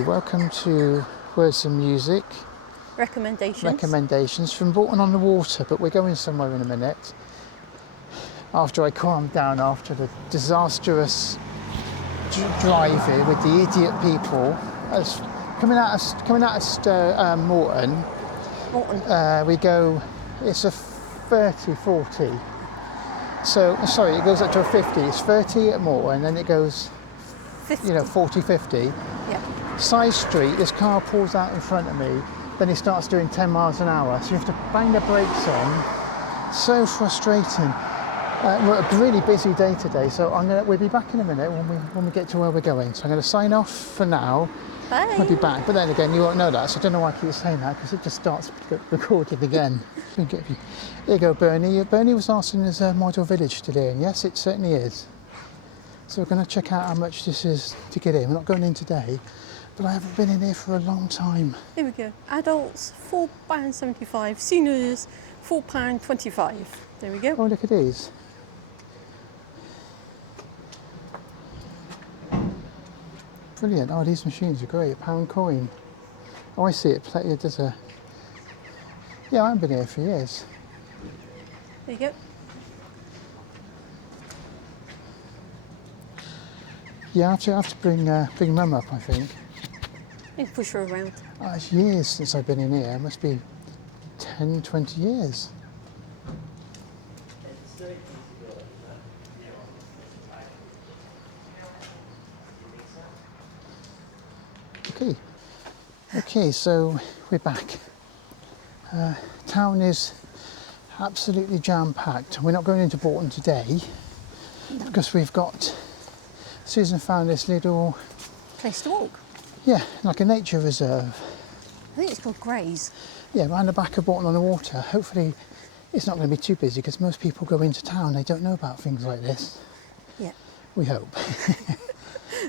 Okay, welcome to Words and Music. Recommendations From Bourton-on-the-Water, but we're going somewhere in a minute. After I calmed down after the disastrous driving with the idiot people. Coming out of Morton. We go, it's a 30, 40. So, sorry, it goes up to a 50. It's 30 at Morton, then it goes 50. 40, 50. Yeah. Side street, this car pulls out in front of me, then he starts doing 10 miles an hour. So you have to bang the brakes on. So frustrating. We're a really busy day today, so we'll be back in a minute when we get to where we're going. So I'm going to sign off for now. Bye. I'll be back, but then again, you won't know that, so I don't know why I keep saying that, because it just starts recording again. Here you go, Bernie. Bernie was asking us a model village today, and yes, it certainly is. So we're going to check out how much this is to get in. We're not going in today, but I haven't been in here for a long time. Here we go. Adults, £4.75. Seniors, £4.25. There we go. Oh, look at these. Brilliant. Oh, these machines are great. £1 coin. Oh, I see it. There's a... Yeah, I haven't been here for years. There you go. Yeah, I have to bring Mum up, I think. You can push her around. Oh, it's years since I've been in here. It must be 10, 20 years. Okay, so we're back. Town is absolutely jam-packed. We're not going into Bourton today because we've got... Susan found this little... Place to walk. Yeah, like a nature reserve. I think it's called Grays. Yeah, around the back of Bourton-on-the-Water. Hopefully it's not going to be too busy because most people go into town, they don't know about things like this. Yeah. We hope.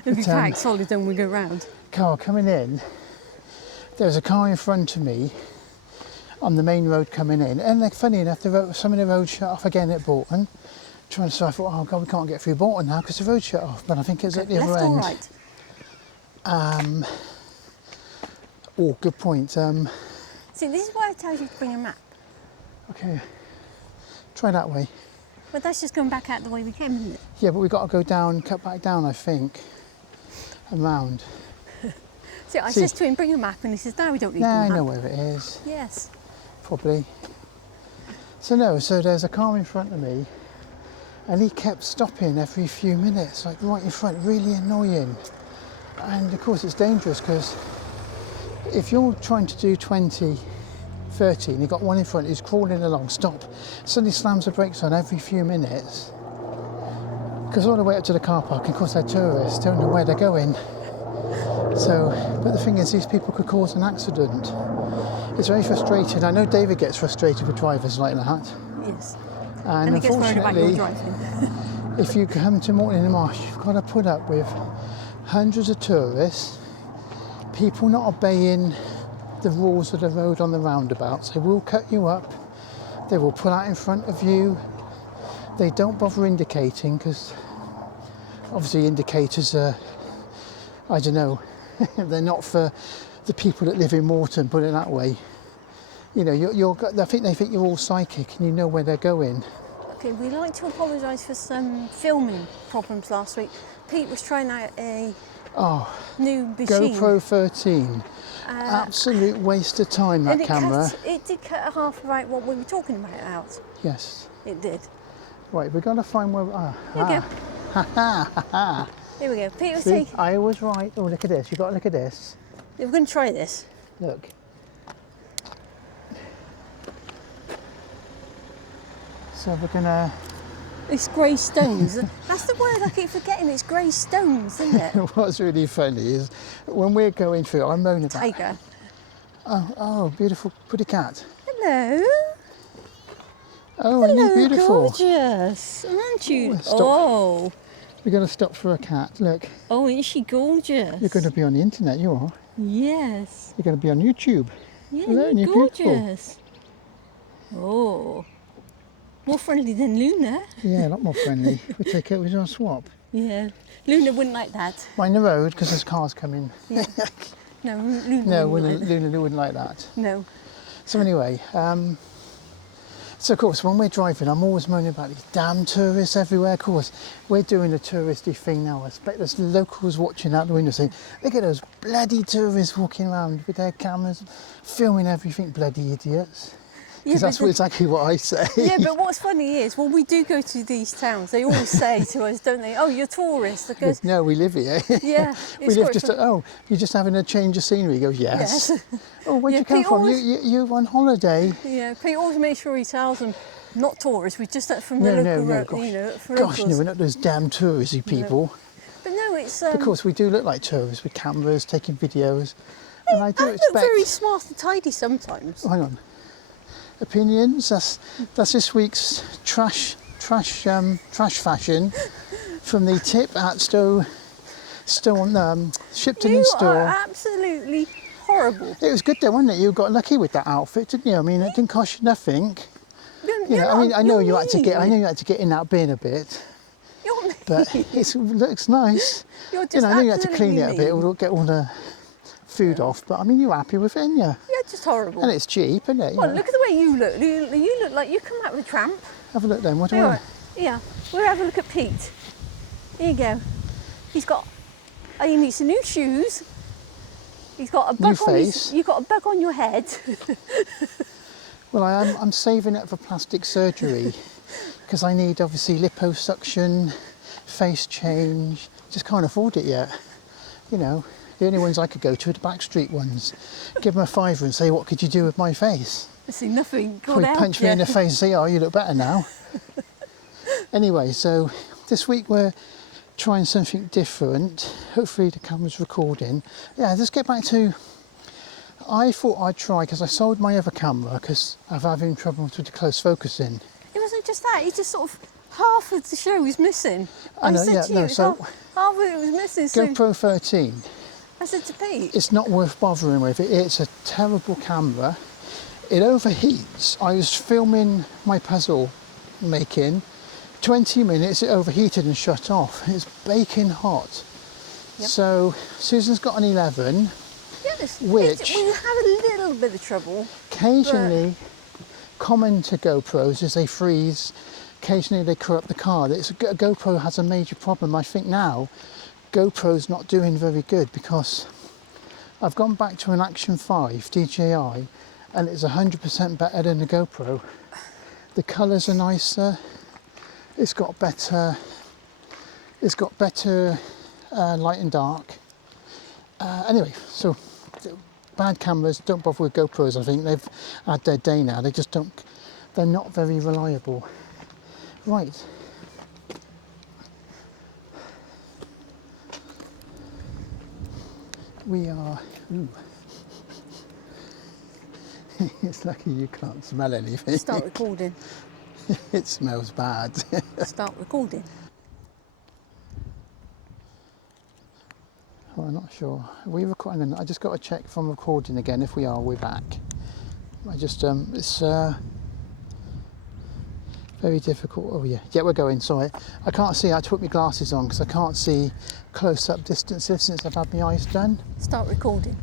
It'll be packed solid when we go round. Car coming in. There's a car in front of me on the main road coming in, and like, funny enough, some of the road shut off again at Bourton. So I thought, oh God, we can't get through Bourton now because the road shut off, but I think it's at the other end. Left or right? Oh, good point. See, this is why it tells you to bring a map. Okay, try that way. But that's just going back out the way we came, isn't it? Yeah, but we've got to go down, cut back down, I think, and round. So I says to him, bring a map, and he says, no, we don't need a map. I know where it is. Yes. Probably. So there's a car in front of me, and he kept stopping every few minutes, like right in front, really annoying. And of course it's dangerous because if you're trying to do 20, 30, and you've got one in front who's crawling along, stop, suddenly slams the brakes on every few minutes. Goes all the way up to the car park, and of course they're tourists, don't know where they're going. So, but the thing is, these people could cause an accident. It's very frustrating. I know David gets frustrated with drivers like that. Yes. And he gets worried about your unfortunately, driving. if you come to Morton-in-the-Marsh, you've got to put up with hundreds of tourists, people not obeying the rules of the road on the roundabouts. They will cut you up, they will pull out in front of you, they don't bother indicating because obviously indicators are, I don't know, they're not for the people that live in Morton, put it that way. You know, I think they think you're all psychic and you know where they're going. Okay, we'd like to apologise for some filming problems last week. Pete was trying out a new machine. GoPro 13. Absolute waste of time, that camera. It did cut half about what we were talking about out. Yes. It did. Right, we've got to find where... Here we go. Ha ha ha ha. Here we go. Pete was See, I was right. Oh, look at this. You've got to look at this. We're going to try this. Look. So we're going to... It's Greystones. That's the word I keep forgetting. It's Greystones, isn't it? What's really funny is when we're going through, I'm moaning about... Tiger. Oh, beautiful pretty cat. Hello. Oh, and you're beautiful. Gorgeous. Aren't you? Oh. We're going to stop for a cat. Look. Oh, isn't she gorgeous? You're going to be on the internet, you are. Yes. You're going to be on YouTube. Yeah, hello, you're gorgeous. Beautiful. Oh. More friendly than Luna. Yeah, a lot more friendly. We take it with our swap. Yeah. Luna wouldn't like that. Mind the road because there's cars coming. Yeah. No, Luna No, wouldn't like that. Luna wouldn't like that. No. So anyway, so of course when we're driving, I'm always moaning about these damn tourists everywhere. Of course, we're doing a touristy thing now. I expect there's locals watching out the window saying, look at those bloody tourists walking around with their cameras, filming everything, bloody idiots. Because that's exactly what I say. Yeah, but what's funny is, when we do go to these towns, they always say to us, don't they, oh, you're tourists. Because, no, we live here. yeah. We live just, oh, you're just having a change of scenery. He goes, yes. Oh, where'd you come from? You're on holiday. Yeah, Pete always makes sure he tells them, not tourists, we just from the local, gosh. you know, for gosh, locals. no, we're not those damn touristy people. No. But no, it's... Of course, we do look like tourists with cameras, taking videos. And I do look expect... very smart and tidy sometimes. Oh, hang on. Opinions, that's this week's trash fashion from the tip at Shipton and Stowe. You are absolutely horrible. It was good though, wasn't it? You got lucky with that outfit, didn't you? I mean, it didn't cost you nothing. I know you had to get in that bin a bit. But it looks nice. You're just I know you had to clean it a bit, get all the food off, but I mean, you're happy with it, aren't you? Yeah, just horrible. And it's cheap, isn't it? Well, look at the way you look. You look like you come out with a tramp. Have a look then, what do I? Yeah, we'll have a look at Pete. Here you go. He's got, he needs some new shoes. He's got a bug on his, you've got a bug on your head. Well, I'm saving it for plastic surgery because I need obviously liposuction, face change. Just can't afford it yet. You know, the only ones I could go to are the backstreet ones. Give them a £5 and say, what could you do with my face? I see nothing. Probably punch me in the face and say, oh, you look better now. Anyway, so this week we're trying something different. Hopefully the camera's recording. Yeah, let's get back to, I thought I'd try, because I sold my other camera because I'm having trouble with the close focusing. It wasn't just that, he just sort of, half of the show was missing. I know, yeah, no, so half of it was missing. So GoPro 13. I said to Pete, it's not worth bothering with. It's a terrible camera. It overheats. I was filming my puzzle making. 20 minutes, it overheated and shut off. It's baking hot. Yep. So Susan's got an 11, which we have a little bit of trouble. Occasionally, common to GoPros is they freeze. Occasionally they corrupt the card. GoPro has a major problem. I think now GoPro's not doing very good because I've gone back to an Action 5 DJI and it's 100% better than the GoPro. The colours are nicer. It's got better light and dark. Anyway, so bad cameras, don't bother with GoPros. I think they've had their day now. They're not very reliable. Right. We are, it's lucky you can't smell anything. Start recording. It smells bad. Start recording. Well, I'm not sure. Are we recording? I just got to check from recording again. If we are, we're back. I just, it's very difficult. Oh yeah, we're going, sorry. I can't see, I had to put my glasses on because I can't see close-up distances since I've had my eyes done. Start recording.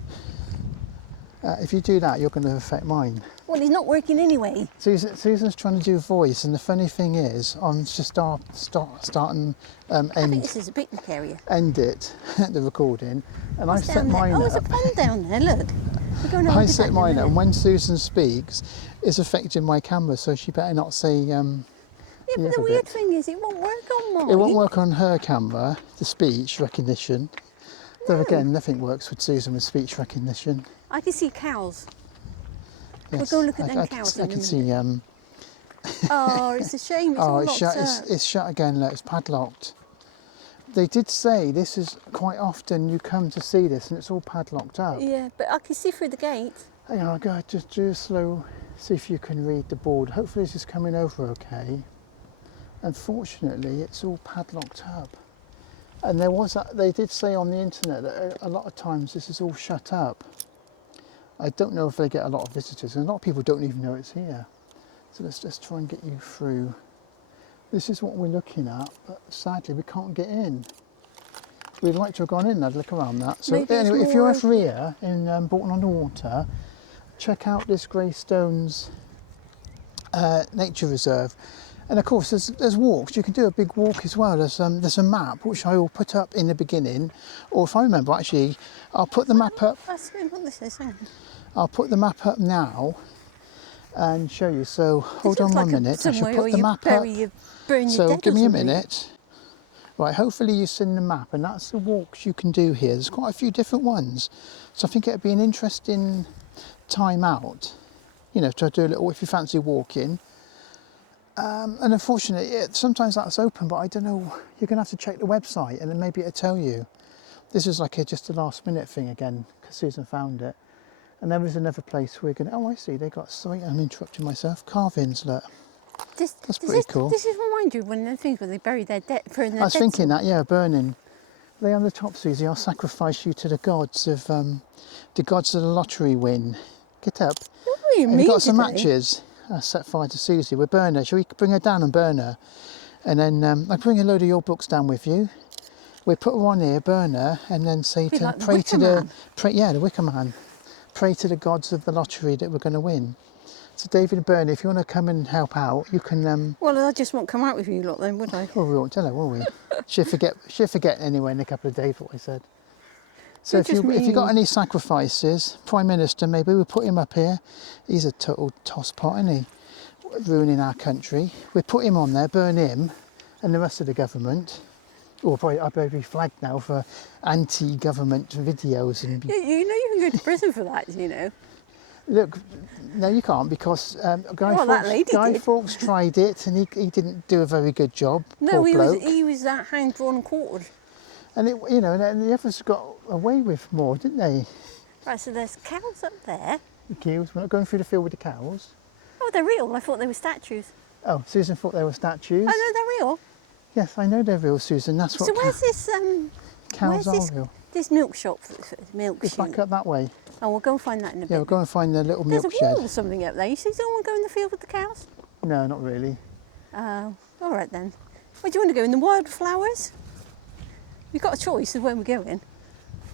If you do that, you're going to affect mine. Well, he's not working anyway. Susan's trying to do voice, and the funny thing is, I'm just starting I think this is a picnic area. End it, the recording, and I've set mine up. Oh, up. there's a pond down there, look. We're going I set mine up, and when Susan speaks, it's affecting my camera, so she better not say. Yeah, but the weird thing is, it won't work on mine. It won't work on her camera, the speech recognition. Though again, nothing works with Susan with speech recognition. I can see cows. Yes, we'll go look at them cows. I can see. Oh, it's a shame. It's all locked shut. up. It's shut again. Look, it's padlocked. They did say this is quite often you come to see this, and it's all padlocked up. Yeah, but I can see through the gate. Hang on, I'll go just do a slow. See if you can read the board. Hopefully, this is coming over okay. Unfortunately, it's all padlocked up. And they did say on the internet that a lot of times this is all shut up. I don't know if they get a lot of visitors, and a lot of people don't even know it's here. So let's just try and get you through. This is what we're looking at, but sadly we can't get in. we'd like to have gone in and had a look around that. So Maybe it's anyway, if you're more- ever here in Bourton-on-the-Water, check out this Greystones nature reserve. And of course, there's walks. You can do a big walk as well. There's a map which I will put up in the beginning, or if I remember, actually, I'll put the map up. That's what this is. I'll put the map up now and show you. So hold on 1 minute. I should put the map up. So give me a minute. Right, hopefully you've seen the map, and that's the walks you can do here. There's quite a few different ones. So I think it'd be an interesting time out, you know, to do a little, if you fancy walking. And unfortunately, sometimes that's open, but I don't know, you're going to have to check the website and then maybe it'll tell you. This is like just a last minute thing again, because Susan found it. And there is another place we're going to, oh, I see, they got, sorry, I'm interrupting myself, carvings, look. That's pretty cool. This is remind you of one of the things where they bury their dead. I was thinking that, yeah, burning. Lay on the top, Susie, I'll sacrifice you to the gods of the lottery win. Get up. What do you mean? We've got some matches. Set fire to Susie. We'll burn her. Shall we bring her down and burn her? And then I'll bring a load of your books down with you. We'll put her on here, burn her, and then say to like pray to the Wicker Man. Pray to the gods of the lottery that we're going to win. So David and Bernie, if you want to come and help out, you can. Well, I just won't come out with you lot then, would I? Well, we won't tell her, will we? She'll forget anyway in a couple of days what I said. So if you got any sacrifices, Prime Minister, maybe we'll put him up here. He's a total tosspot, isn't he? Ruining our country. We put him on there, burn him, and the rest of the government. Or probably I'll be flagged now for anti-government videos and. Yeah, you know you can go to prison for that, you know. Look, no, you can't because Guy Fawkes tried it and he didn't do a very good job. No, poor he was that hand drawn and quartered. And it, you know, and the others got away with more, didn't they? Right, so there's cows up there. The cows. We're not going through the field with the cows. Oh, they're real. I thought they were statues. Oh, Susan thought they were statues. Oh no, they're real. Yes, I know they're real, Susan. That's what. So where's this? Cows where's are real. This milk shop, milk It's chute. back up that way. Oh, we'll go and find that in a bit. Yeah, we'll go and find the little There's milk a shed. wall or something up there. You see someone go in the field with the cows? No, not really. Oh, all right then. Where do you want to go? In the wildflowers? We've got a choice of where we're going.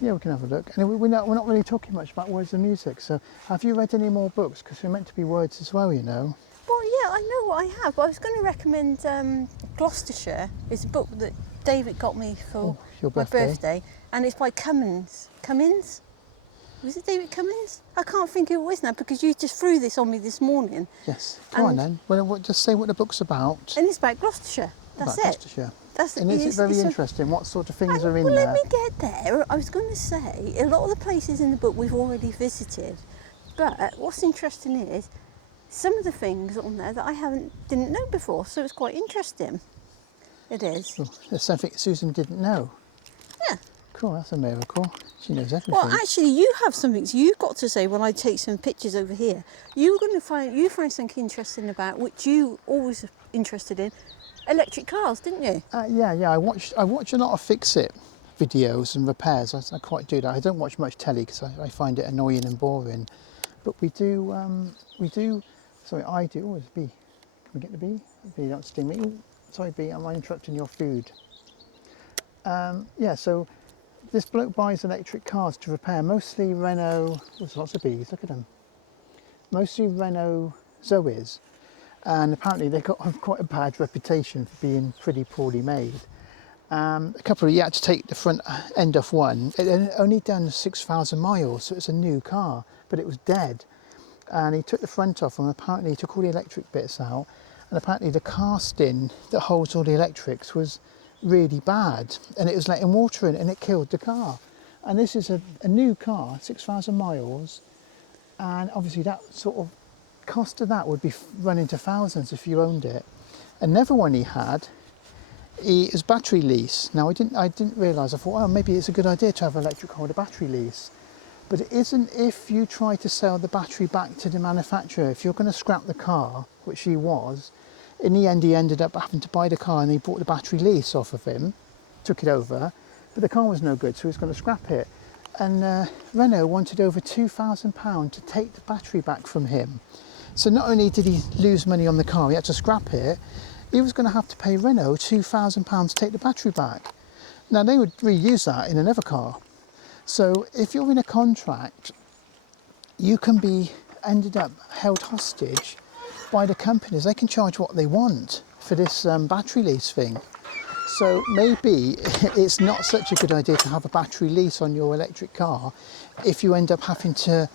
Yeah, we can have a look. And we're not really talking much about words and music. So, have you read any more books? Because we're meant to be words as well, you know. Well, yeah, I know what I have. But I was going to recommend Gloucestershire. It's a book that David got me for your my birthday. birthday, and it's by Cummins. Cummins? Was it David Cummins? I can't think who it was now because you just threw this on me this morning. Yes. Come on then. Well, just say what the book's about. And it's about Gloucestershire. That's about it. Gloucestershire. That's And is it very interesting? What sort of things are in well, there? let me get there. I was going to say a lot of the places in the book we've already visited, but what's interesting is some of the things on there that I didn't know before. So it's quite interesting. It is. Oh, there's something Susan didn't know. Yeah. Cool, that's a miracle. She knows everything. Well, actually, you have something. So you've got to say when I take some pictures over here. You find something interesting about which you always interested in. Electric cars, didn't you? Yeah. I watch a lot of fix-it videos and repairs. I quite do that. I don't watch much telly because I find it annoying and boring. But we do. Sorry, I do. Oh, it's a bee. Can we get the bee? The bee, don't sting me. Ooh, sorry, bee. Am I interrupting your food? Yeah. So this bloke buys electric cars to repair, mostly Renault. There's lots of bees. Look at them. Mostly Renault Zoes. And apparently they got quite a bad reputation for being pretty poorly made. He had to take the front end off one. It had only done 6,000 miles, so it's a new car, but it was dead. And he took the front off, and apparently he took all the electric bits out, and apparently the casting that holds all the electrics was really bad, and it was letting water in, and it killed the car. And this is a new car, 6,000 miles, and obviously that sort of cost of that would be running to thousands if you owned it. Another one he had is battery lease. Now I didn't realise. I thought, oh, maybe it's a good idea to have an electric car with a battery lease, but it isn't if you try to sell the battery back to the manufacturer. If you're going to scrap the car, which he was, in the end he ended up having to buy the car, and he bought the battery lease off of him, took it over, but the car was no good, so he was going to scrap it. And Renault wanted over £2,000 to take the battery back from him. So not only did he lose money on the car, he had to scrap it, he was going to have to pay Renault £2,000 to take the battery back. Now they would reuse that in another car. So if you're in a contract, you can be ended up held hostage by the companies. They can charge what they want for this battery lease thing. So maybe it's not such a good idea to have a battery lease on your electric car if you end up having to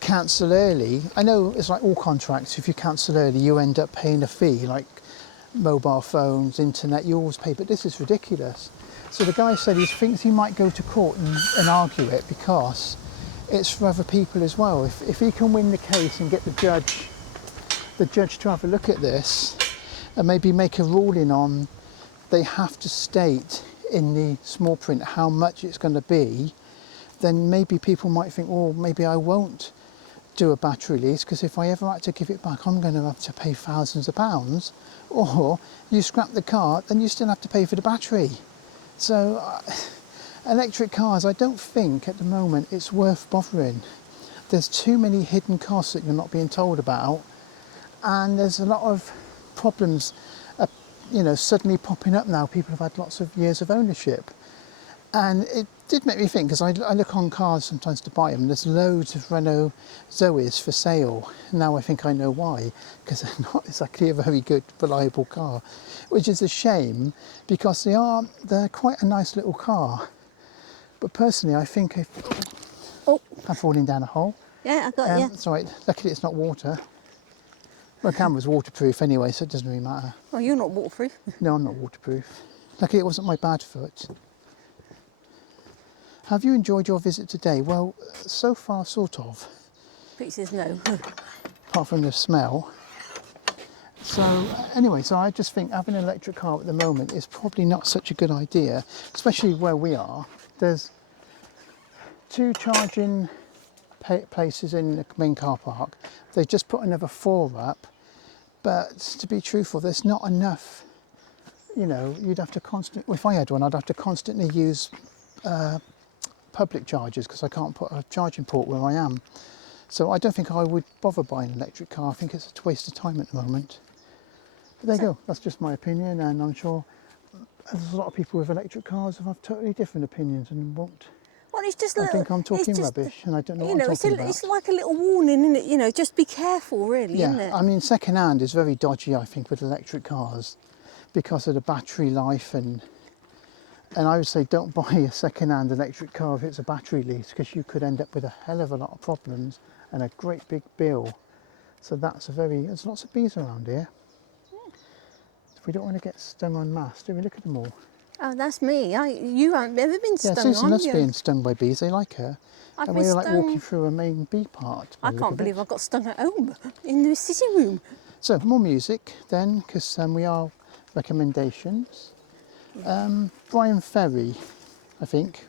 cancel early. I know it's like all contracts, if you cancel early you end up paying a fee, like mobile phones, internet, you always pay, but this is ridiculous. So the guy said he thinks he might go to court and argue it because it's for other people as well. If he can win the case and get the judge to have a look at this and maybe make a ruling on, they have to state in the small print how much it's going to be, then maybe people might think, well, maybe I won't do a battery lease, because if I ever had to give it back, I'm going to have to pay thousands of pounds. Or you scrap the car, then you still have to pay for the battery. So electric cars, I don't think at the moment it's worth bothering. There's too many hidden costs that you're not being told about, and there's a lot of problems suddenly popping up now. People have had lots of years of ownership, and it did make me think, because I look on cars sometimes to buy them. There's loads of Renault Zoes for sale. Now I think I know why, because they're not exactly a very good, reliable car, which is a shame, because they're quite a nice little car. But personally, I think if I'm falling down a hole. Yeah, I got you. It's all right. Luckily, it's not water. My camera's waterproof anyway, so it doesn't really matter. Oh, you're not waterproof. No, I'm not waterproof. Luckily, it wasn't my bad foot. Have you enjoyed your visit today? Well, so far, sort of. Pete says no. Apart from the smell. So, anyway, so I just think having an electric car at the moment is probably not such a good idea, especially where we are. There's 2 charging places in the main car park. They just put another 4 up. But to be truthful, there's not enough. You'd have to constantly, if I had one, I'd have to constantly use public chargers, because I can't put a charging port where I am. So I don't think I would bother buying an electric car. I think it's a waste of time at the moment. But there you go, that's just my opinion, and I'm sure there's a lot of people with electric cars who have totally different opinions and won't. Well, it's just I think I'm talking rubbish, and I don't know what I'm talking about. It's like a little warning, isn't it? Just be careful, really, isn't it? Yeah, I mean, second hand is very dodgy, I think, with electric cars, because of the battery life, and I would say don't buy a second hand electric car if it's a battery lease, because you could end up with a hell of a lot of problems and a great big bill. So there's lots of bees around here. We don't want to get stung en masse, do we? Look at them all. Oh, that's me. You haven't ever been stung, Susan have loves being stung by bees. They like her. And we're like walking through a main bee part. I can't believe I got stung at home in the sitting room. So more music then, because we are recommendations. Brian Ferry, I think.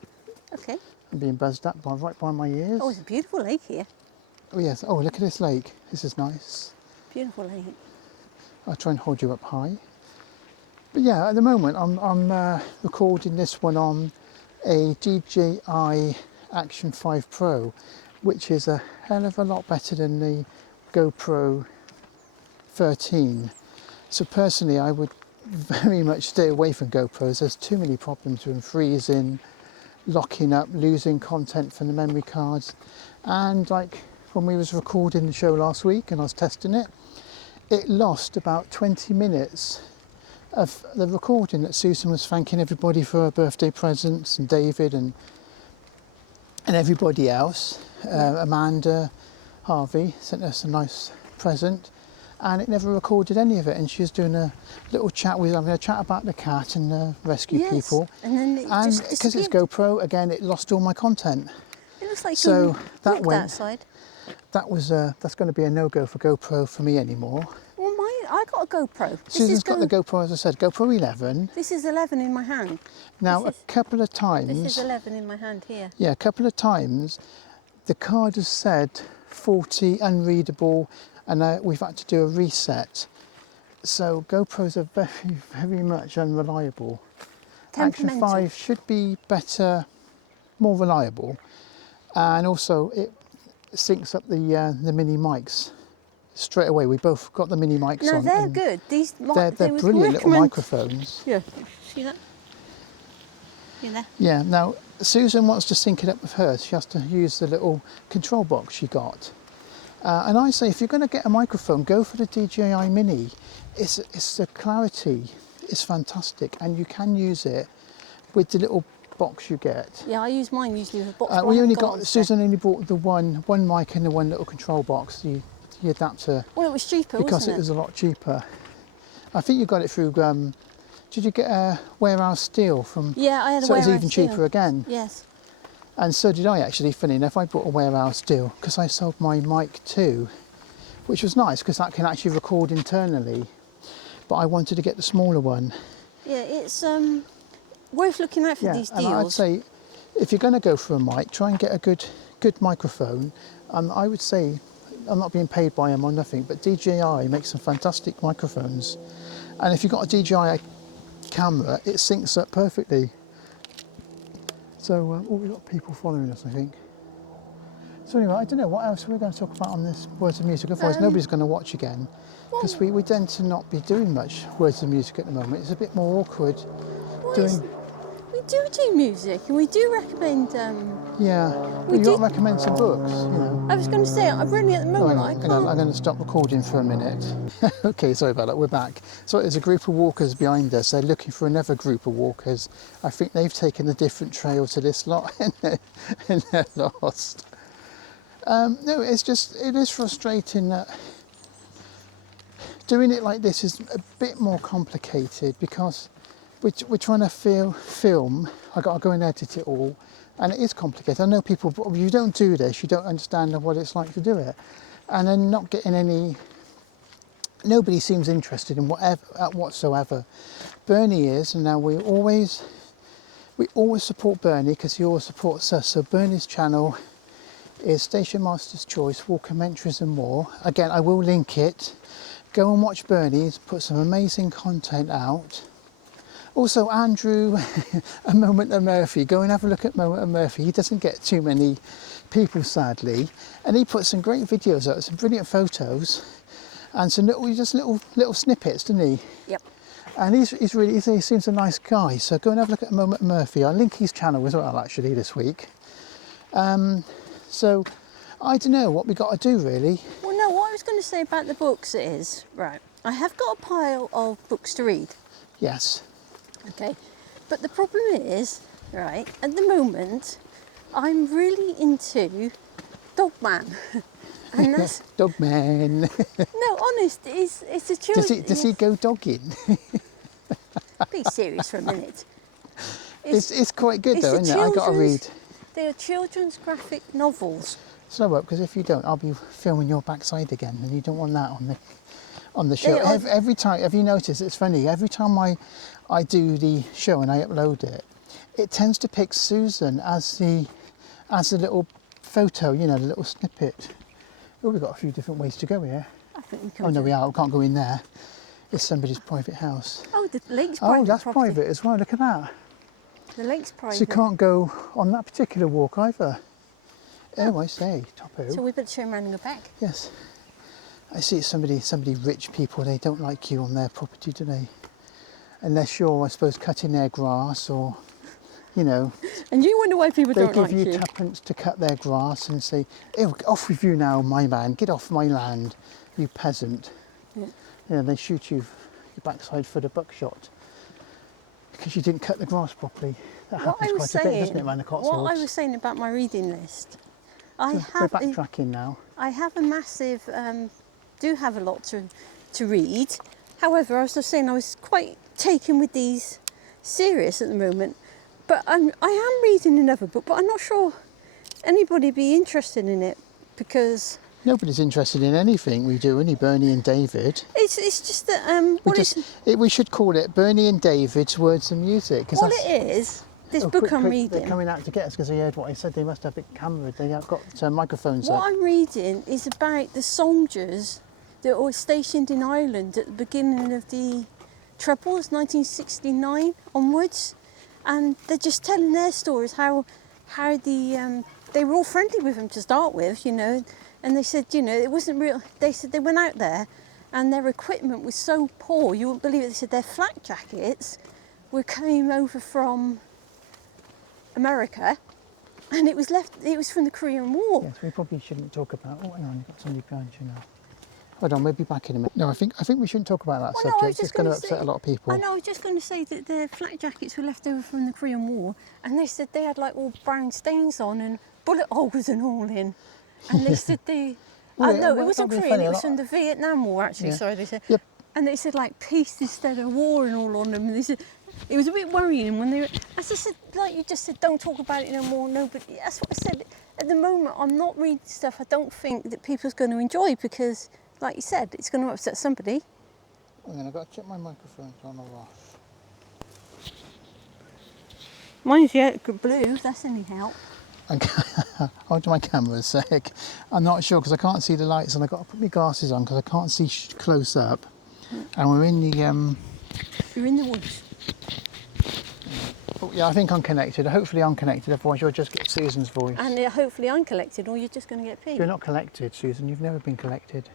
Okay. I'm being buzzed up right by my ears. Oh, it's a beautiful lake here. Oh yes. Oh, look at this lake. This is nice. Beautiful lake. I'll try and hold you up high. But yeah, at the moment I'm recording this one on a DJI Action 5 Pro, which is a hell of a lot better than the GoPro 13. So personally, I would very much stay away from GoPros. There's too many problems with them freezing, locking up, losing content from the memory cards. And like when we was recording the show last week and I was testing it, it lost about 20 minutes of the recording that Susan was thanking everybody for her birthday presents, and David and everybody else. Amanda Harvey sent us a nice present, and it never recorded any of it. And she was doing a little chat, we were having a chat about the cat and the rescue people. And then it and just because it's disappeared. GoPro, again, it lost all my content. It looks like So that walked went. outside. That's going to be a no-go for GoPro for me anymore. Well, I got a GoPro. Susan's got the GoPro, as I said, GoPro 11. This is 11 in my hand. Now, a couple of times... This is 11 in my hand here. Yeah, a couple of times the card has said faulty, unreadable, and we've had to do a reset. So GoPros are very, very much unreliable. Action 5 should be better, more reliable, and also it syncs up the mini mics straight away. We both got the mini mics on. No, they're good. They're They're brilliant little microphones. Yeah, see that? you know. Yeah, now Susan wants to sync it up with hers. She has to use the little control box she got. And I say, if you're going to get a microphone, go for the DJI Mini. It's the clarity is fantastic, and you can use it with the little box you get. Yeah, I use mine usually with a box. We only got, Susan only bought the one mic and the one little control box, the adapter. Well, it was cheaper, because wasn't it was a lot cheaper. I think you got it through. Did you get a warehouse deal from? Yeah, I had a so warehouse it was even deal. cheaper again. Yes. And so did I actually. Funny enough, I bought a warehouse deal because I sold my mic too, which was nice because that can actually record internally. But I wanted to get the smaller one. Yeah, it's worth looking out for these deals. And I'd say, if you're going to go for a mic, try and get a good microphone. I would say, I'm not being paid by them or nothing, but DJI makes some fantastic microphones. And if you've got a DJI camera, it syncs up perfectly. So, we've got people following us, I think. So anyway, I don't know, what else we're going to talk about on this Words of Music, otherwise nobody's going to watch again. Because we tend to not be doing much Words of Music at the moment. It's a bit more awkward doing... We do music, and we do recommend... Yeah, we got to recommend some books, you know. I was going to say, I'm really at the moment, Hang on, I'm going to stop recording for a minute. Okay, sorry about that, we're back. So there's a group of walkers behind us. They're looking for another group of walkers. I think they've taken a different trail to this lot and they're lost. No, it is frustrating that doing it like this is a bit more complicated because we're trying to film. I got to go and edit it all, and it is complicated. I know people, if you don't do this, you don't understand what it's like to do it, and then not getting any. Nobody seems interested in whatsoever. Bernie is, and now we always support Bernie because he always supports us. So Bernie's channel is Station Master's Choice, Walkcommentaries and more. Again, I will link it. Go and watch Bernie's, put some amazing content out. Also, Andrew, A Moment of Murphy, go and have a look at Moment of Murphy. He doesn't get too many people, sadly. And he puts some great videos out, some brilliant photos, and some little snippets, doesn't he? Yep. And he seems a nice guy. So go and have a look at A Moment of Murphy. I'll link his channel as well, actually, this week. So, I don't know what we got to do, really. Well, no, what I was going to say about the books is, right, I have got a pile of books to read. Yes. Okay, but the problem is, right, at the moment, I'm really into Dogman. And that's... Dogman. No, honest, it's a children... Does he go dogging? Be serious for a minute. It's quite good though, isn't it? I got to read. They are children's graphic novels. Slow up, because if you don't, I'll be filming your backside again, and you don't want that on the show. Every time, have you noticed? It's funny. Every time I do the show and I upload it, it tends to pick Susan as the little photo, you know, the little snippet. Oh, we've got a few different ways to go here. I think we can. Oh no, we can't go in there. It's somebody's private house. Oh, the lake's private. Oh, that's property. private as well. Look at that. The lake's private. So you can't go on that particular walk either. Oh, I say, Topo. So we better turn around and go back. Yes. I see somebody rich people, they don't like you on their property, do they? Unless you're, I suppose, cutting their grass or, you know. And you wonder why people don't like you. They give you tuppence to cut their grass and say, "Ew, off with you now, my man, get off my land, you peasant." Yeah. You know, they shoot you your backside for the buckshot because you didn't cut the grass properly. That happens quite a bit, doesn't it, around the Cotswolds? What I was saying about my reading list, we're backtracking now. I have a massive, do have a lot to read. However, as I was saying, I was quite taken with these serious at the moment. But I am reading another book, but I'm not sure anybody would be interested in it because... Nobody's interested in anything we do, only Bernie and David. It's just that... we should call it Bernie and David's Words and Music. What it is... This book I'm reading. They're coming out to get us because they heard what I said. They must have a camera. They have got microphones. What I'm reading is about the soldiers that were stationed in Ireland at the beginning of the Troubles, 1969 onwards, and they're just telling their stories. How they were all friendly with them to start with, you know, and they said, you know, it wasn't real. They said they went out there, and their equipment was so poor you wouldn't believe it. They said their flak jackets were coming over from America, and it was from the Korean War. Yes, we probably shouldn't talk about. Oh, hang on, you've got somebody behind you now. Hold on, we'll be back in a minute. No, I think we shouldn't talk about that Well, no, I was subject. just It's going to gonna upset say- a lot of people. I know, I was just going to say that the flak jackets were left over from the Korean War, and they said they had like all brown stains on and bullet holes and all in. And they said Well, yeah, no, well, it wasn't that'd be Korean, funny, it a was lot- from the Vietnam War actually, Yeah. sorry, they said. Yep. And they said like peace instead of war and all on them. And they said, it was a bit worrying when they were, as I said, like you just said, don't talk about it no more, nobody, that's what I said. At the moment, I'm not reading stuff I don't think that people's going to enjoy because, like you said, it's going to upset somebody. Hang on, I've got to check my microphone's on or off. Mine's blue, if that's any help. Hold my camera a sec. I'm not sure because I can't see the lights and I've got to put my glasses on because I can't see close up. And we're in the... You're in the woods. Oh, yeah, I think I'm connected. Hopefully I'm connected, otherwise you'll just get Susan's voice. And hopefully I'm collected or you're just going to get pee. You're not collected, Susan. You've never been collected.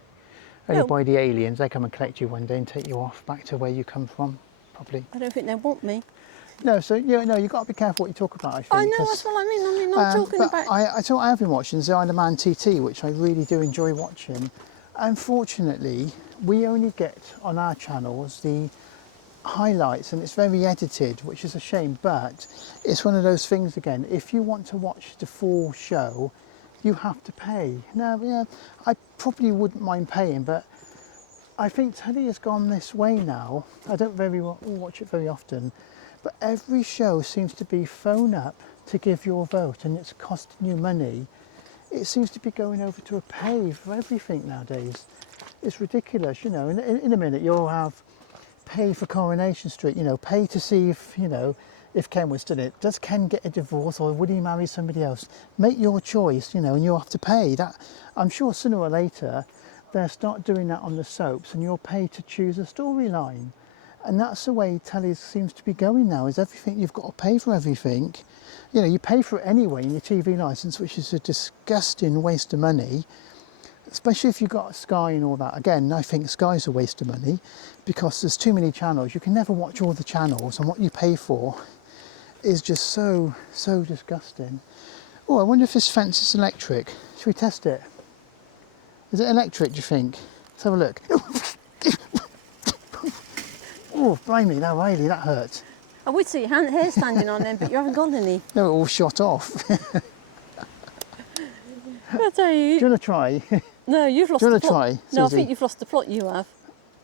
Only No. by the aliens. They come and collect you one day and take you off back to where you come from, probably. I don't think they want me. No, so you've got to be careful what you talk about, I think. I know, 'cause, that's what I mean. I'm talking but about... I have been watching The Isle of Man TT, which I really do enjoy watching. Unfortunately, we only get on our channels the highlights and it's very edited, which is a shame, but it's one of those things again. If you want to watch the full show, you have to pay. Now, yeah, I probably wouldn't mind paying, but I think telly has gone this way now. I don't watch it very often, but every show seems to be phone up to give your vote and it's costing you money. It seems to be going over to a pay for everything nowadays. It's ridiculous, you know. In a minute you'll have pay for Coronation Street, you know, pay to see if, you know, if Ken was still in it. Does Ken get a divorce or would he marry somebody else? Make your choice, you know, and you'll have to pay. That, I'm sure sooner or later they'll start doing that on the soaps and you'll pay to choose a storyline. And that's the way telly seems to be going now, is everything, you've got to pay for everything. You know, you pay for it anyway in your TV licence, which is a disgusting waste of money, especially if you've got Sky and all that. Again, I think Sky's a waste of money because there's too many channels. You can never watch all the channels and what you pay for is just so disgusting. Oh, I wonder if this fence is electric. Should we test it? Is it electric, do you think? Let's have a look. Oh, blimey, now Riley, that hurt. I would see your hair standing on them, but you haven't got any. No, it all shot off. I'll tell Do you. you want to try? No, you've lost Do you the wanna plot. try, No, I Susie? think you've lost the plot, you have.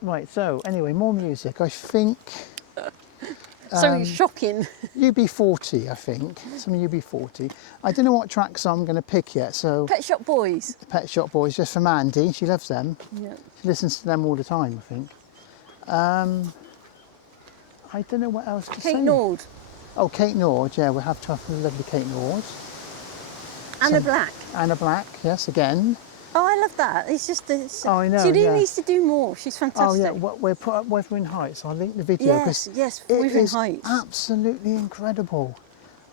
Right, so anyway, more music. I think So shocking. UB40, I think. Some UB40. I don't know what tracks I'm going to pick yet, so Pet Shop Boys. Pet Shop Boys, just from Andy. She loves them. Yeah. She listens to them all the time, I think. I don't know what else to say. Kate Nord. Oh, Kate Nord, yeah, we'll have to have the lovely Kate Nord. Anna Black. Anna Black, yes, again. Oh, I love that. It's just this. Oh, I know, She really yeah. needs to do more. She's Oh fantastic. yeah, we'll put up Wuthering Heights. I'll link the video. Yes, 'cause yes, it Wuthering is Heights. absolutely incredible.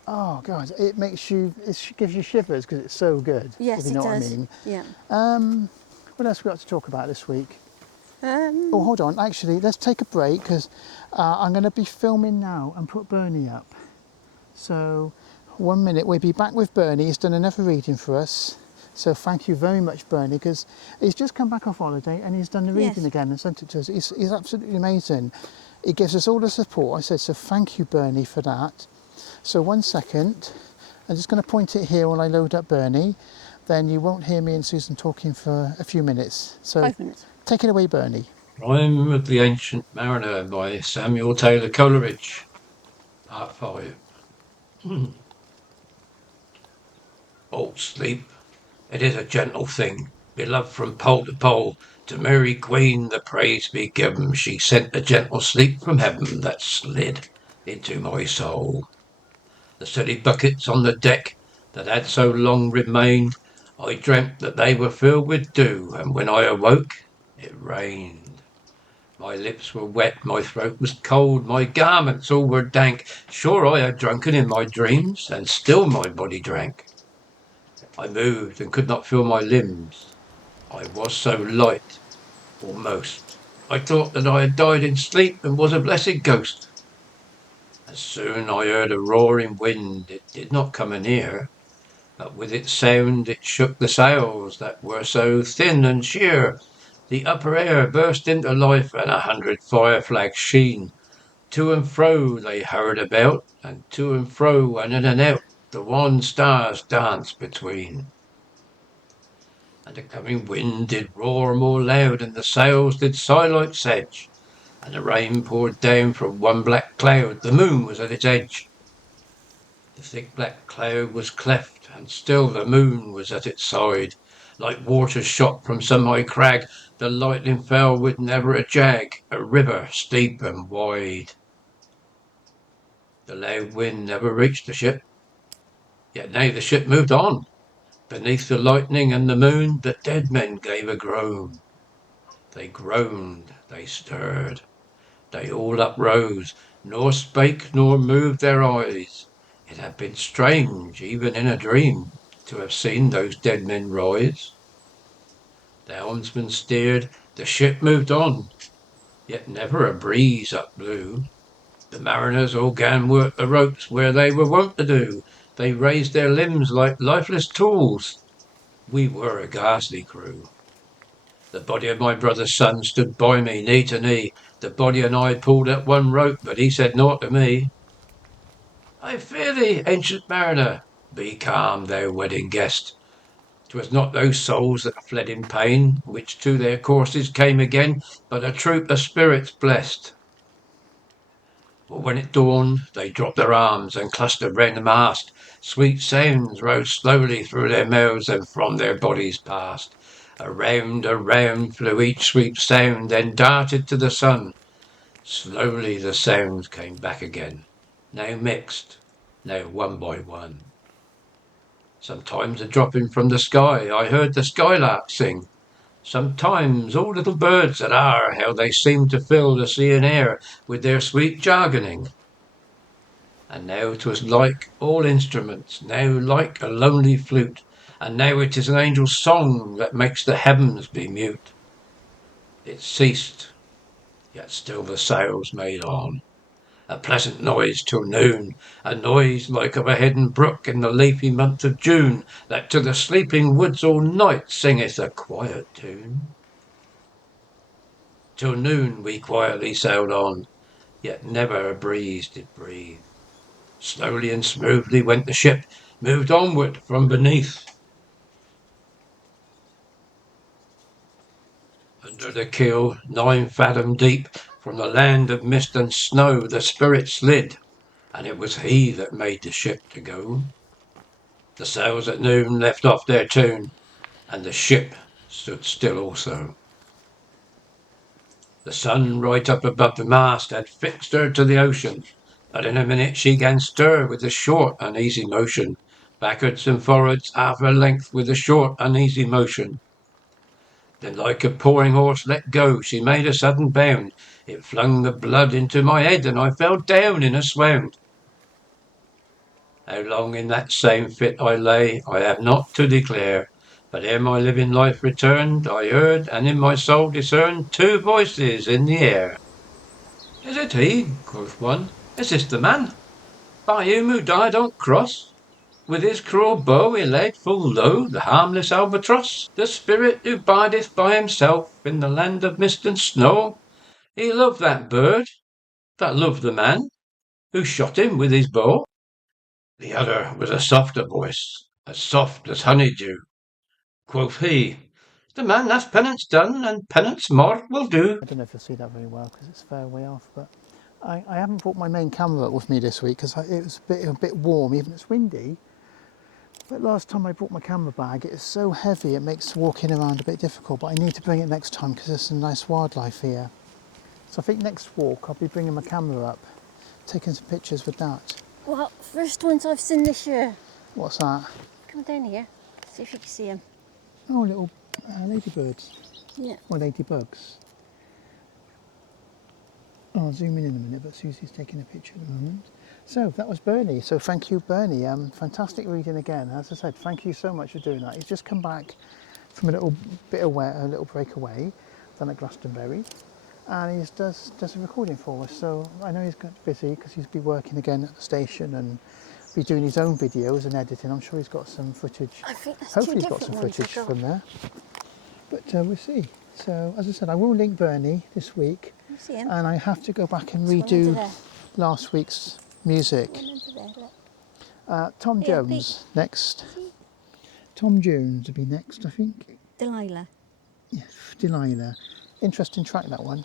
Oh God, it makes you, it gives you shivers because it's so good. Yes, if you it know does. what I mean. Yeah. What else we got to talk about this week? Um, Oh, hold on. Actually, let's take a break because I'm going to be filming now and put Bernie up. So, 1 minute. We'll be back with Bernie. He's done another reading for us. So thank you very much, Bernie, because he's just come back off holiday and he's done the Yes. reading again and sent it to us. He's absolutely amazing. He gives us all the support. I said, so thank you, Bernie, for that. So 1 second. I'm just going to point it here while I load up Bernie. Then you won't hear me and Susan talking for a few minutes. So 5 minutes. take it away, Bernie. Rhyme of the Ancient Mariner by Samuel Taylor Coleridge. Part 5. Oh, sleep, it is a gentle thing, beloved from pole to pole. To Mary Queen the praise be given. She sent a gentle sleep from heaven that slid into my soul. The silly buckets on the deck that had so long remained, I dreamt that they were filled with dew, and when I awoke, it rained. My lips were wet, my throat was cold, my garments all were dank. Sure I had drunken in my dreams, and still my body drank. I moved and could not feel my limbs. I was so light, almost. I thought that I had died in sleep and was a blessed ghost. And soon I heard a roaring wind, it did not come anear, but with its sound it shook the sails that were so thin and sheer. The upper air burst into life, and 100 fire flags sheen. To and fro they hurried about, and to and fro and in and out the wan stars danced between. And the coming wind did roar more loud, and the sails did sigh like sedge, and the rain poured down from one black cloud, the moon was at its edge. The thick black cloud was cleft, and still the moon was at its side. Like water shot from some high crag, the lightning fell with never a jag, a river steep and wide. The loud wind never reached the ship, yet now the ship moved on. Beneath the lightning and the moon, the dead men gave a groan. They groaned, they stirred, they all uprose, nor spake nor moved their eyes. It had been strange, even in a dream, to have seen those dead men rise. The helmsman steered, the ship moved on, yet never a breeze up blew. The mariners all gan work the ropes where they were wont to do. They raised their limbs like lifeless tools. We were a ghastly crew. The body of my brother's son stood by me, knee to knee. The body and I pulled at one rope, but he said naught to me. I fear thee, ancient mariner. Be calm, thou wedding guest. 'Twas not those souls that fled in pain, which to their courses came again, but a troop of spirits blest. For when it dawned, they dropped their arms and clustered round the mast. Sweet sounds rose slowly through their mouths and from their bodies passed. Around flew each sweet sound, then darted to the sun. Slowly the sounds came back again, now mixed, now one by one. Sometimes a dropping from the sky, I heard the skylark sing. Sometimes all little birds that are, how they seemed to fill the sea and air with their sweet jargoning. And now 'twas like all instruments, now like a lonely flute, and now it is an angel's song that makes the heavens be mute. It ceased, yet still the sails made on, a pleasant noise till noon, a noise like of a hidden brook in the leafy month of June, that to the sleeping woods all night singeth a quiet tune. Till noon we quietly sailed on, yet never a breeze did breathe. Slowly and smoothly went the ship, moved onward from beneath. Under the keel, 9 fathom deep, from the land of mist and snow, the spirit slid, and it was he that made the ship to go. The sails at noon left off their tune, and the ship stood still also. The sun right up above the mast had fixed her to the ocean, but in a minute she gan stir with a short uneasy motion, backwards and forwards half her length with a short uneasy motion. Then like a pouring horse let go, she made a sudden bound. It flung the blood into my head, and I fell down in a swound. How long in that same fit I lay, I have not to declare, but ere my living life returned, I heard, and in my soul discerned, 2 voices in the air. Is it he, quoth one, is this the man, by whom who died on cross? With his cruel bow he laid full low the harmless albatross, the spirit who bideth by himself in the land of mist and snow. He loved that bird, that loved the man, who shot him with his bow. The other was a softer voice, as soft as honeydew. Quoth he, the man hath penance done, and penance more will do. I don't know if you'll see that very well because it's a fair way off, but I haven't brought my main camera with me this week because it was a bit warm, even it's windy. But last time I brought my camera bag, it is so heavy it makes walking around a bit difficult, but I need to bring it next time because there's some nice wildlife here. So I think next walk I'll be bringing my camera up, taking some pictures with that. Well, first ones I've seen this year. What's that? Come down here, see if you can see them. Oh, little ladybirds. Yeah. Or ladybugs. I'll zoom in a minute, but Susie's taking a picture at the moment. So that was Bernie. So thank you, Bernie. Fantastic reading again. As I said, thank you so much for doing that. He's just come back from a little break away, done at Glastonbury. and he does a recording for us. So I know he's got busy because he's be working again at the station and be doing his own videos and editing. I'm sure he's got some footage. I think there's Hopefully two he's got some different ones I footage got. from there. But we'll see. So as I said, I will link Bernie this week, You see him? and I have to go back and There's one under redo there. last week's music. One under there, look. Tom Here, Jones next. See? Tom Jones will be next, I think. Delilah. Yes, Delilah. Interesting track, that one.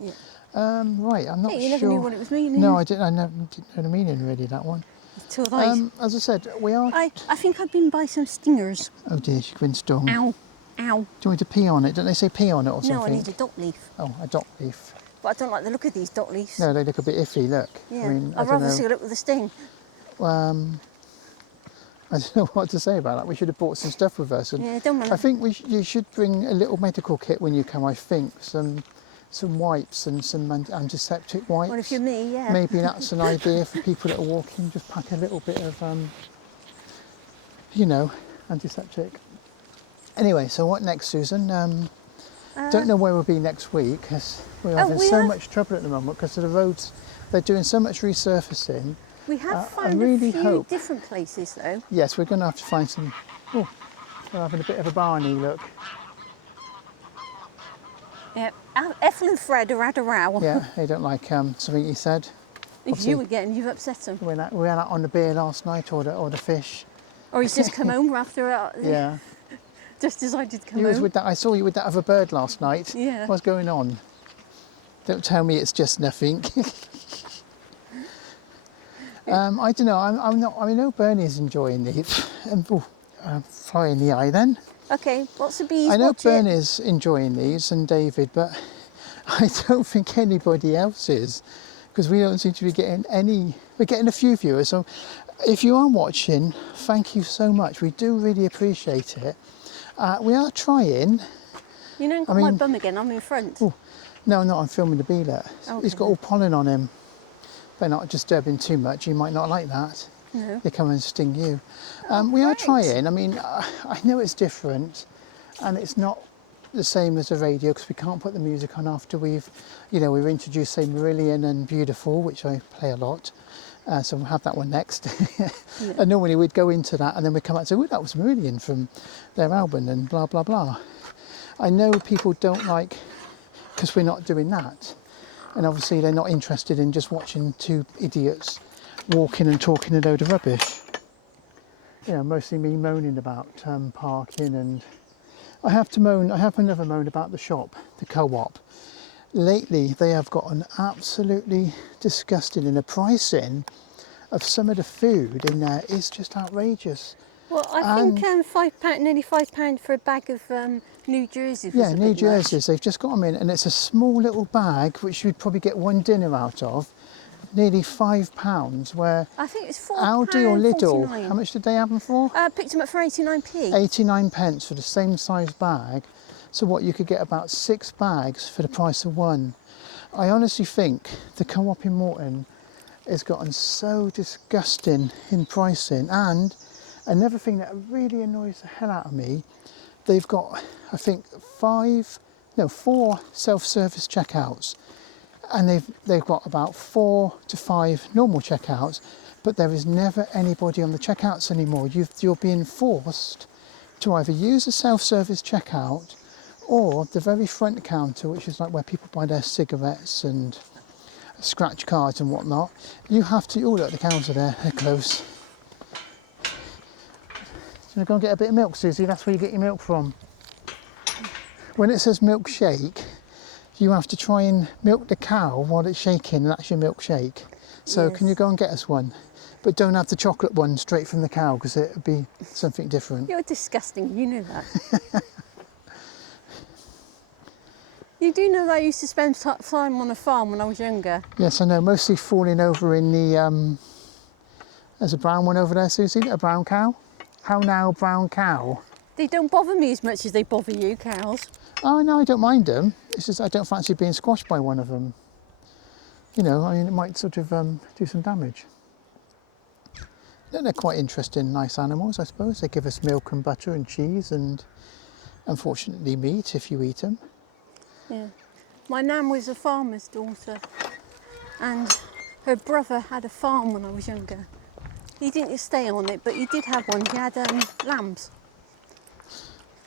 Yeah. Right, I'm not Hey, you sure. never knew what it was meaning. No, I didn't. I never didn't know the meaning really. That one. Till I, As I said, we are. I think I've been by some stingers. Oh dear, windstorm. Ow. Ow. Do you want me to pee on it? Don't they say pee on it or something? No, I need a dot leaf. Oh, a dot leaf. But I don't like the look of these dot leaves. No, they look a bit iffy. Look. Yeah. I mean, I I'd don't rather know. see it with a sting. I don't know what to say about that. We should have brought some stuff with us. And Yeah, don't matter. I think you should bring a little medical kit when you come. I think some wipes and some antiseptic wipes. Well, if you're me, yeah. Maybe that's an idea for people that are walking. Just pack a little bit of, you know, antiseptic. Anyway, so what next, Susan? Don't know where we'll be next week because we're having so much trouble at the moment because of the roads. They're doing so much resurfacing. We have I found really a few hope- different places though. Yes, we're going to have to find some. Oh, we're having a bit of a Barney look. Yeah. Ethel and Fred are had a row. Yeah, they don't like something he said. If you again, you've upset them. We went out on the beer last night or the fish. Or he's just come home after Yeah. just decided to come You was home. with that. I saw you with that other bird last night. Yeah. What's going on? Don't tell me it's just nothing. I don't know. I'm not. I know Bernie's enjoying these. Fly in the eye then. Okay, lots of bees. I know watch it. Bernie's enjoying these and David, but I don't think anybody else is because we don't seem to be getting any. We're getting a few viewers. So if you are watching, thank you so much. We do really appreciate it. We are trying. You know, got I my mean- bum again. I'm in front. Oh, no, I'm filming the beelet. Okay. He's got all pollen on him. Better not disturb him too much. You might not like that. No. They come and sting you. We are right. trying. I mean, I know it's different, and it's not the same as the radio because we can't put the music on after we've introduced, say, Marillion and Beautiful, which I play a lot. So we'll have that one next. And normally we'd go into that, and then we'd come out and say, "Oh, that was Marillion from their album," and blah blah blah. I know people don't like because we're not doing that. And obviously they're not interested in just watching two idiots walking and talking a load of rubbish. You know, mostly me moaning about parking, and I have another moan about the shop, the co-op. Lately they have gotten absolutely disgusting, and the pricing of some of the food in there is just outrageous. Well, I think £5, nearly £5 for a bag of New Jerseys. Yeah, was a New bit much. Jerseys, they've just got them in, and it's a small little bag which you'd probably get one dinner out of, nearly £5, where I think it's £4. Aldi or Lidl, 49. how much did they have them for? Picked them up for 89p. 89 pence for the same size bag. So what, you could get about 6 bags for the price of one. I honestly think the co-op in Morton has gotten so disgusting in pricing, and another thing that really annoys the hell out of me, they've got, I think, 4 self-service checkouts, and they've got about 4 to 5 normal checkouts, but there is never anybody on the checkouts anymore. You're being forced to either use a self-service checkout or the very front counter, which is like where people buy their cigarettes and scratch cards and whatnot. You have to, oh look, the cows are there, they're close. So go and get a bit of milk, Susie, that's where you get your milk from. When it says milkshake, you have to try and milk the cow while it's shaking, and that's your milkshake. So can you go and get us one? But don't have the chocolate one straight from the cow because it would be something different. You're disgusting, you know that. You do know that I used to spend time on a farm when I was younger. Yes, I know, mostly falling over in the, there's a brown one over there, Susie, a brown cow. How now, brown cow? They don't bother me as much as they bother you, cows. Oh no, I don't mind them. It's just I don't fancy being squashed by one of them. You know, I mean, it might sort of do some damage. They're quite interesting, nice animals, I suppose. They give us milk and butter and cheese and, unfortunately, meat if you eat them. Yeah. My nan was a farmer's daughter, and her brother had a farm when I was younger. He didn't stay on it, but he did have one. He had lambs.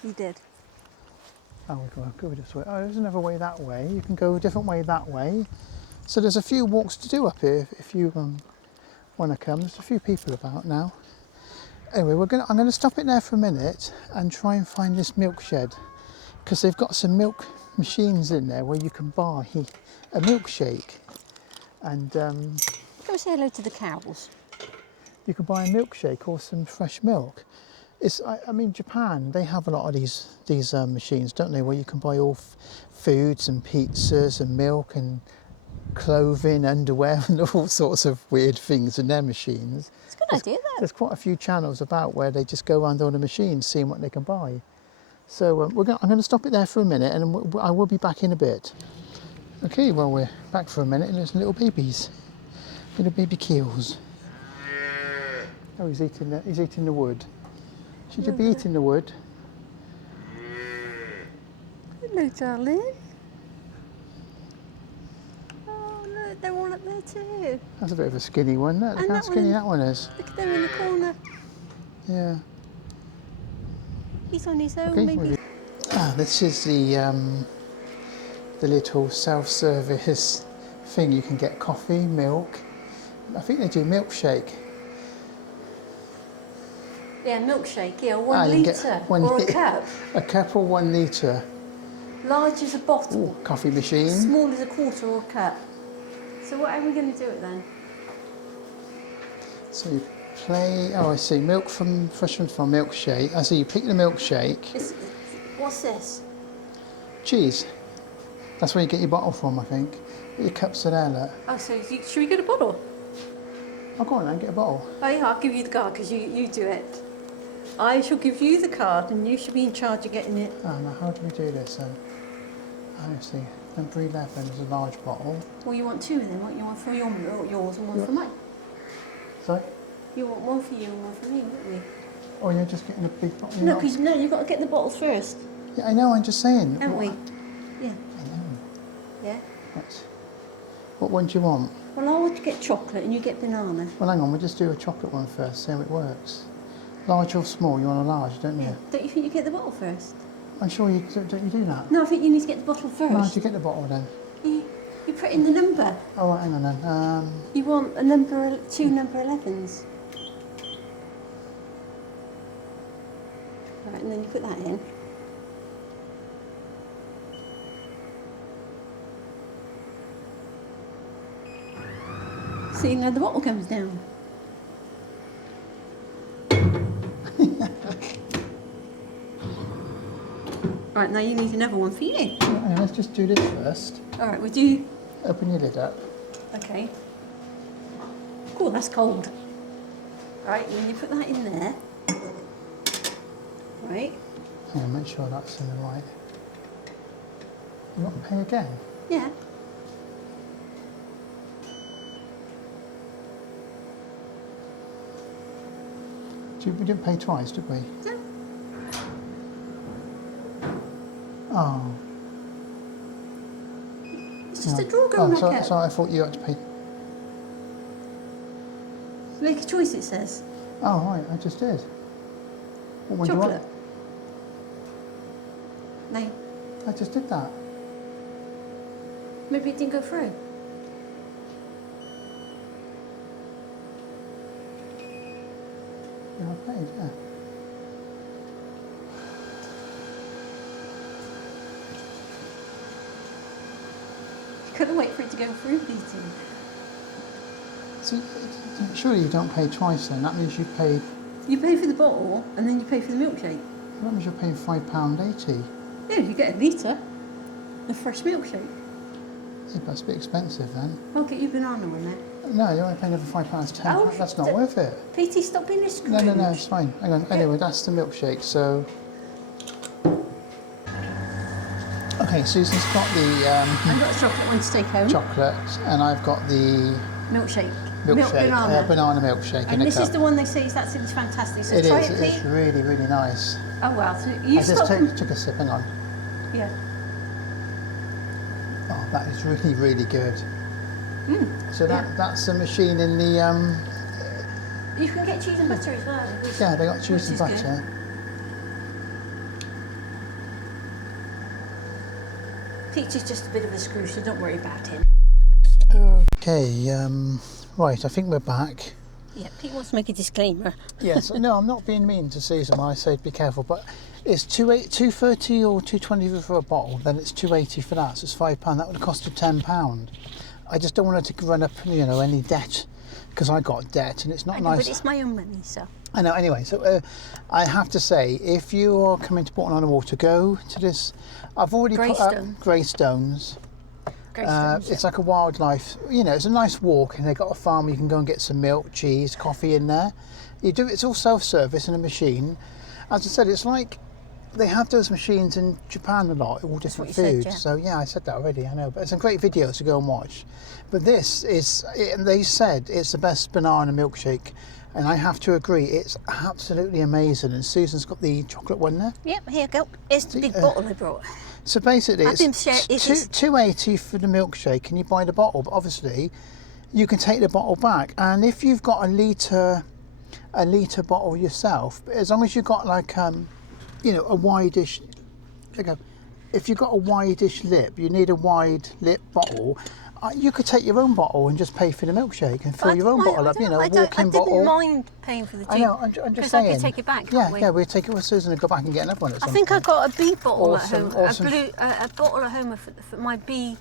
He did. Oh, we've got to go this way. Oh, there's another way that way. You can go a different way that way. So there's a few walks to do up here if you want to come. There's a few people about now. Anyway, I'm going to stop it there for a minute and try and find this milk shed, because they've got some milk machines in there where you can buy a milkshake, and Go say hello to the cows. you can buy a milkshake or some fresh milk. I mean, Japan, they have a lot of these machines, don't they, where you can buy all foods and pizzas and milk and clothing, underwear and all sorts of weird things in their machines. It's a good idea, though. There's quite a few channels about where they just go around all the machines seeing what they can buy. So I'm going to stop it there for a minute, and I will be back in a bit. Okay, well, we're back for a minute, and there's little babies, little baby keels. Oh, he's eating the wood. Should you be eating the wood? Hello, darling. Oh, look, they're all up there too. That's a bit of a skinny one. Look how skinny that one is. Look at them in the corner. Yeah. He's on his own, Okay, maybe. this is the little self-service thing. You can get coffee, milk. I think they do milkshake. Yeah, milkshake, yeah, 1 you can litre. get one Or a litre. cup. A cup or 1 litre. Large as a bottle. Ooh, coffee machine. Small as a quarter or a cup. So what are we going to do it then? So you play. Oh, I see. Fresh from milkshake. I see. You pick the milkshake. What's this? Cheese. That's where you get your bottle from, I think. Your cups are there, look. Oh, so should we get a bottle? Oh, go on then, get a bottle. Oh yeah, I'll give you the card because you do it. I shall give you the card and you should be in charge of getting it. Oh, now how do we do this then? I see. Number 11 is a large bottle. Well, you want two then, what? You want for yours and one for mine? Sorry? You want one for you and one for me, wouldn't we? Oh, you're just getting a big bottle? No, because you've got to get the bottles first. Yeah, I know, I'm just saying. Haven't we? Yeah. I know. Yeah? What one do you want? Well, I want to get chocolate and you get banana. Well, hang on, we'll just do a chocolate one first, see how it works. Large or small? You want a large, don't you? Yeah. Don't you think you get the bottle first? I'm sure you don't you do that? No, I think you need to get the bottle first. How do you get the bottle then? You put in the number. Oh, right, hang on then. You want two number 11s. Right, and then you put that in. See, now the bottle comes down. Right, now you need another one for you. Right, let's just do this first. All right, we'll do... Open your lid up. Okay. Oh, that's cold. Right, and you put that in there. Right. Yeah, make sure that's in the right. You want to pay again? Yeah. We didn't pay twice, did we? No. Oh. It's just no. a drawer going so, back so I thought you had to pay. Make a choice, it says. Oh, right, I just did. What one do you Chocolate. want? No. I just did that. Maybe it didn't go through. Yeah, I paid, yeah. You couldn't wait for it to go through, Peter. So, surely you don't pay twice then? That means you paid. You pay for the bottle and then you pay for the milkshake. That means you're paying £5.80. Yeah, you get a litre of fresh milkshake. Yeah, that's a bit expensive then. I'll get you a banana one there. No, you're only paying over £5.10. Oh, That's not worth it. Petey, stop being a screw. No, it's fine. Hang on. Anyway, that's the milkshake. So, okay, Susan's got the I've got a chocolate one to take home. chocolate, and I've got the Milkshake. banana milkshake in And a this cup. is the one they say is absolutely fantastic. So It try is. it, It's Pete. really, really nice. Oh wow. So you I just stop. took a sip. Hang on. Yeah. Oh, that is really, really good. So that's the machine in the You can get cheese and butter as well. yeah, they got cheese and Which is butter. Peach is just a bit of a screw, so don't worry about him. Okay, right, I think we're back. Yeah, Pete wants to make a disclaimer. Yes, no, I'm not being mean to Susan when I say be careful, but it's 230 or 220 for a bottle, then it's 280 for that, so it's £5. That would have costed £10. I just don't want her to run up, any debt, because I got debt, and it's not nice. But it's my own money, so. I know. Anyway, so I have to say, if you are coming to Bourton-on-the-Water, go to this. I've already put up Greystones. It's like a wildlife. It's a nice walk, and they've got a farm. You can go and get some milk, cheese, coffee in there. It's all self-service in a machine. As I said, it's like they have those machines in Japan a lot, all different foods. Said, yeah. So yeah, I said that already. I know, but it's a great video to go and watch. But this is, and they said it's the best banana milkshake. And I have to agree, it's absolutely amazing. And Susan's got the chocolate one there. Yep, here you go. It's the big bottle I brought. So basically, it's it's $2.80 for the milkshake, and you buy the bottle. But obviously, you can take the bottle back. And if you've got a litre bottle yourself, as long as you've got like a wideish. There you go. If you've got a wideish lip, you need a wide lip bottle. You could take your own bottle and just pay for the milkshake and fill your own bottle up, a walk-in bottle. I didn't mind paying for the tea. I know, I'm just saying. I could take it back, yeah, can't we? Yeah, we'll take it with Susan and go back and get another one at some I think point. I got a bee bottle at home. Awesome. A bottle at home for my bee.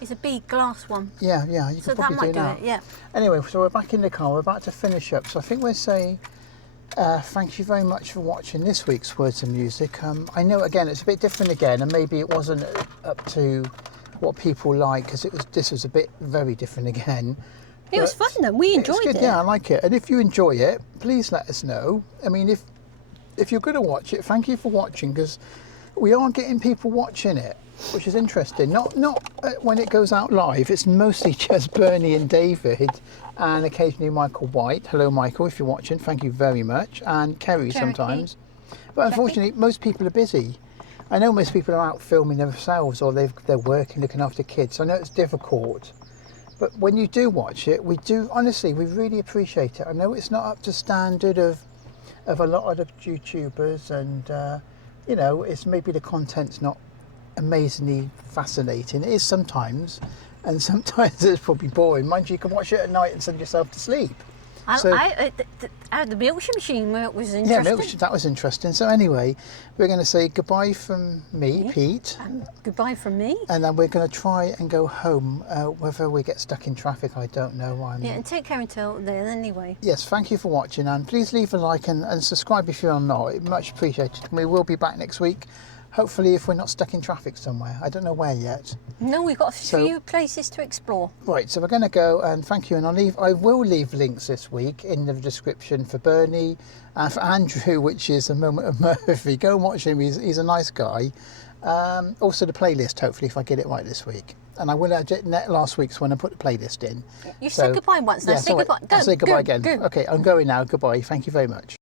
It's a bee glass one. Yeah, you so could probably that might do it, yeah. Anyway, so we're back in the car. We're about to finish up. So I think we'll say thank you very much for watching this week's Words and Music. I know, again, it's a bit different again, and maybe it wasn't up to what people like, because this was a bit very different again. It was fun though. We enjoyed it. Yeah, I like it. And if you enjoy it, please let us know. I mean, if you're going to watch it, thank you for watching, because we are getting people watching it, which is interesting. Not when it goes out live. It's mostly just Bernie and David, and occasionally Michael White. Hello, Michael, if you're watching. Thank you very much. And Kerry sometimes. But unfortunately, most people are busy. I know most people are out filming themselves, or they're working, looking after kids. I know it's difficult, but when you do watch it, we really appreciate it. I know it's not up to standard of a lot of YouTubers, and it's maybe the content's not amazingly fascinating. It is sometimes, and sometimes it's probably boring. Mind you, you can watch it at night and send yourself to sleep. The milkshake machine was interesting. Yeah, that was interesting. So anyway, we're going to say goodbye from me, Pete. And goodbye from me. And then we're going to try and go home. Whether we get stuck in traffic, I don't know. And take care until then anyway. Yes, thank you for watching, and please leave a like and subscribe if you're not. It's much appreciated. And we will be back next week. Hopefully, if we're not stuck in traffic somewhere. I don't know where yet. No, we've got a few places to explore. Right, so we're going to go, and thank you. And I will leave links this week in the description for Bernie and for Andrew, which is A Moment of Murphy. Go and watch him. He's a nice guy. Also the playlist, hopefully, if I get it right this week. And I will edit last week's when I put the playlist in. You said goodbye once now. Say goodbye. I'll say goodbye again. Go. Okay, I'm going now. Goodbye. Thank you very much.